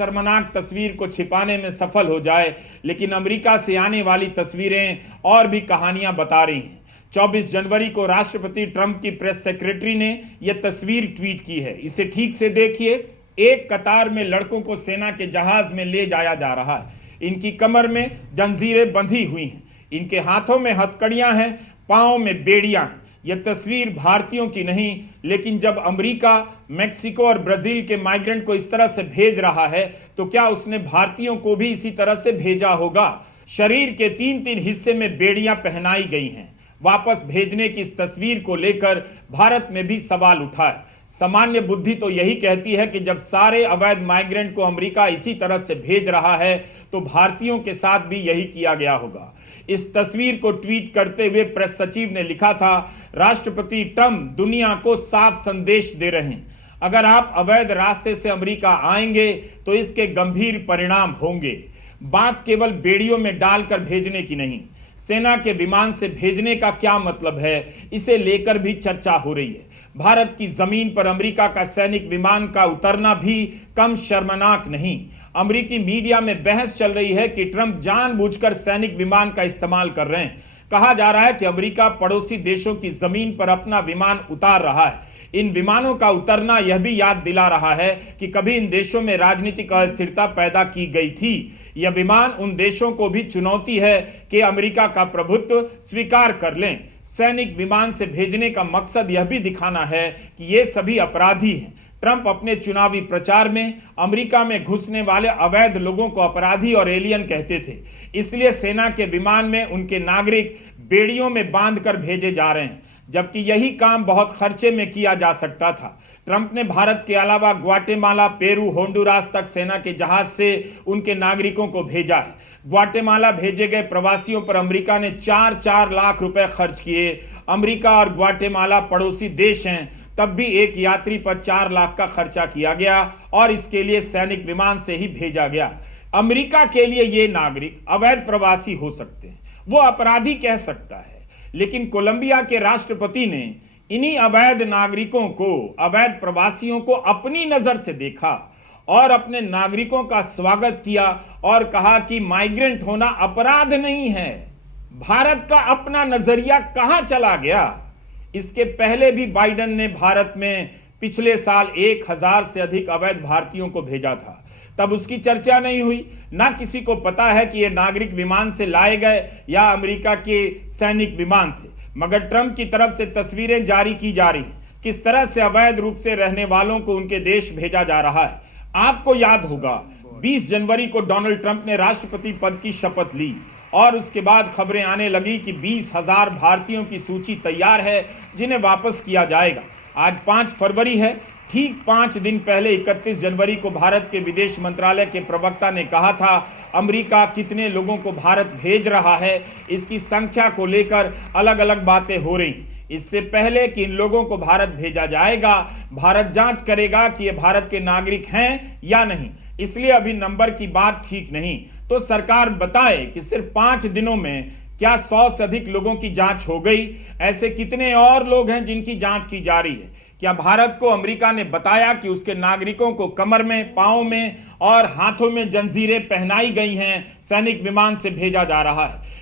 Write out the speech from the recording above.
शर्मनाक तस्वीर को छिपाने में सफल हो जाए, लेकिन अमेरिका से आने वाली तस्वीरें और भी कहानियां बता रही हैं। 24 जनवरी को राष्ट्रपति ट्रंप की प्रेस सेक्रेटरी ने यह तस्वीर ट्वीट की है। इसे ठीक से देखिए। एक कतार में लड़कों को सेना के जहाज में ले जाया जा रहा है। इनकी कमर में जंजीरें बंधी हुई हैं, इनके हाथों में हथकड़ियां हैं, पांव में बेड़ियां हैं। यह तस्वीर भारतीयों की नहीं, लेकिन जब अमेरिका, मेक्सिको और ब्राजील के माइग्रेंट को इस तरह से भेज रहा है तो क्या उसने भारतीयों को भी इसी तरह से भेजा होगा? शरीर के 3-3 हिस्से में बेड़ियां पहनाई गई हैं। वापस भेजने की इस तस्वीर को लेकर भारत में भी सवाल उठा है। सामान्य बुद्धि तो यही कहती है कि जब सारे अवैध माइग्रेंट को अमेरिका इसी तरह से भेज रहा है तो भारतीयों के साथ भी यही किया गया होगा। इस तस्वीर को ट्वीट करते हुए प्रेस सचिव ने लिखा था, राष्ट्रपति ट्रंप दुनिया को साफ संदेश दे रहे हैं, अगर आप अवैध रास्ते से अमेरिका आएंगे तो इसके गंभीर परिणाम होंगे। बात केवल बेड़ियों में डालकर भेजने की नहीं, सेना के विमान से भेजने का क्या मतलब है, इसे लेकर भी चर्चा हो रही है। भारत की जमीन पर अमेरिका का सैनिक विमान का उतरना भी कम शर्मनाक नहीं। अमेरिकी मीडिया में बहस चल रही है कि ट्रंप जानबूझकर सैनिक विमान का इस्तेमाल कर रहे हैं। कहा जा रहा है कि अमेरिका पड़ोसी देशों की जमीन पर अपना विमान उतार रहा है। इन विमानों का उतरना यह भी याद दिला रहा है कि कभी इन देशों में राजनीतिक अस्थिरता पैदा की गई थी। यह विमान उन देशों को भी चुनौती है कि अमेरिका का प्रभुत्व स्वीकार कर लें। सैनिक विमान से भेजने का मकसद यह भी दिखाना है कि ये सभी अपराधी हैं। ट्रंप अपने चुनावी प्रचार में अमेरिका में घुसने वाले अवैध लोगों को अपराधी और एलियन कहते थे। इसलिए सेना के विमान में उनके नागरिक बेड़ियों में बांधकर भेजे जा रहे हैं, जबकि यही काम बहुत खर्चे में किया जा सकता था। ट्रंप ने भारत के अलावा ग्वाटेमाला, पेरू, होंडुरास तक सेना के जहाज से उनके नागरिकों को भेजा है। ग्वाटेमाला भेजे गए प्रवासियों पर अमेरिका ने 4-4 लाख रुपए खर्च किए। अमेरिका और ग्वाटेमाला पड़ोसी देश हैं, तब भी एक यात्री पर 4 लाख का खर्चा किया गया और इसके लिए सैनिक विमान से ही भेजा गया। अमेरिका के लिए ये नागरिक अवैध प्रवासी हो सकते हैं, वो अपराधी कह सकता है, लेकिन कोलंबिया के राष्ट्रपति ने इन्हीं अवैध नागरिकों को, अवैध प्रवासियों को अपनी नजर से देखा और अपने नागरिकों का स्वागत किया और कहा कि माइग्रेंट होना अपराध नहीं है। भारत का अपना नजरिया कहां चला गया? इसके पहले भी बाइडेन ने भारत में पिछले साल 1000 से अधिक अवैध भारतीयों को भेजा था, तब उसकी चर्चा नहीं हुई। ना किसी को पता है कि ये नागरिक विमान से लाए गए या अमेरिका के सैनिक विमान से। मगर ट्रंप की तरफ से तस्वीरें जारी की जा रही हैं, किस तरह से अवैध रूप से रहने वालों को उनके देश भेजा जा रहा है। आपको याद होगा 20 जनवरी को डोनाल्ड ट्रंप ने राष्ट्रपति पद की शपथ ली और उसके बाद खबरें आने लगी कि 20,000 भारतीयों की सूची तैयार है जिन्हें वापस किया जाएगा। आज 5 फरवरी है। ठीक 5 दिन पहले 31 जनवरी को भारत के विदेश मंत्रालय के प्रवक्ता ने कहा था, अमेरिका कितने लोगों को भारत भेज रहा है, इसकी संख्या को लेकर अलग अलग बातें हो रही। इससे पहले कि इन लोगों को भारत भेजा जाएगा, भारत जांच करेगा कि ये भारत के नागरिक हैं या नहीं। इसलिए अभी नंबर की बात ठीक नहीं। तो सरकार बताए कि सिर्फ 5 दिनों में क्या 100 से अधिक लोगों की जांच हो गई? ऐसे कितने और लोग हैं जिनकी जांच की जा रही है? क्या भारत को अमेरिका ने बताया कि उसके नागरिकों को कमर में, पांव में और हाथों में जंजीरें पहनाई गई हैं, सैनिक विमान से भेजा जा रहा है?